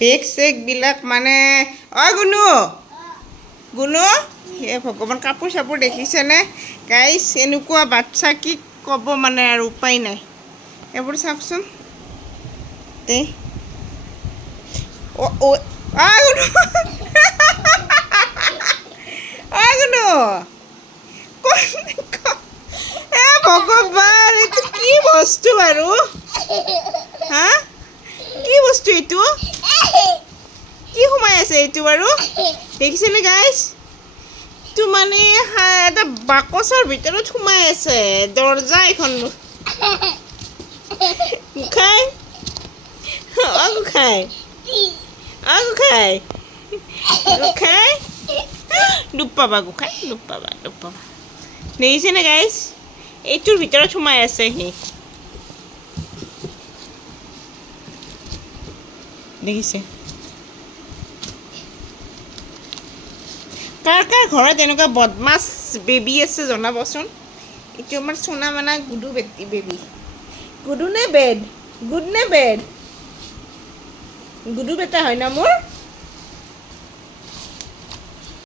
বেগ চেগবিলাক মানে গুণু গুণু হে ভগৱান কাপোৰ চাপোৰ দেখিছেনে গাইছ এনেকুৱা বাচ্ছা কি ক'ব মানে আৰু উপায় নাই এইবোৰ চাওকচোন দে গুণু গুণু ভগৱান এইটো কি বস্তু বাৰু হা কি বস্তু এইটো কি সোমাই আছে এইটো বাৰু দেখিছেনে গাইছ এইটো মানে এটা বাকচৰ ভিতৰত সোমাই আছে দৰ্জা এখন গোসাঁই গোসাঁই গোসাঁই গোসাঁই দুখ পাবা গোসাঁই দুখ পাবা দেখিছেনে গাইছ এইটোৰ ভিতৰত সোমাই আছে সি দেখিছে কাৰ কাৰ ঘৰত এনেকুৱা বদমাছ বেবী আছে জনাবচোন এইটো আমাৰ সোনা মানা গুডু বেবী গুডু নে বেড গুড নে বেড গুডু বেটা হয় না মোৰ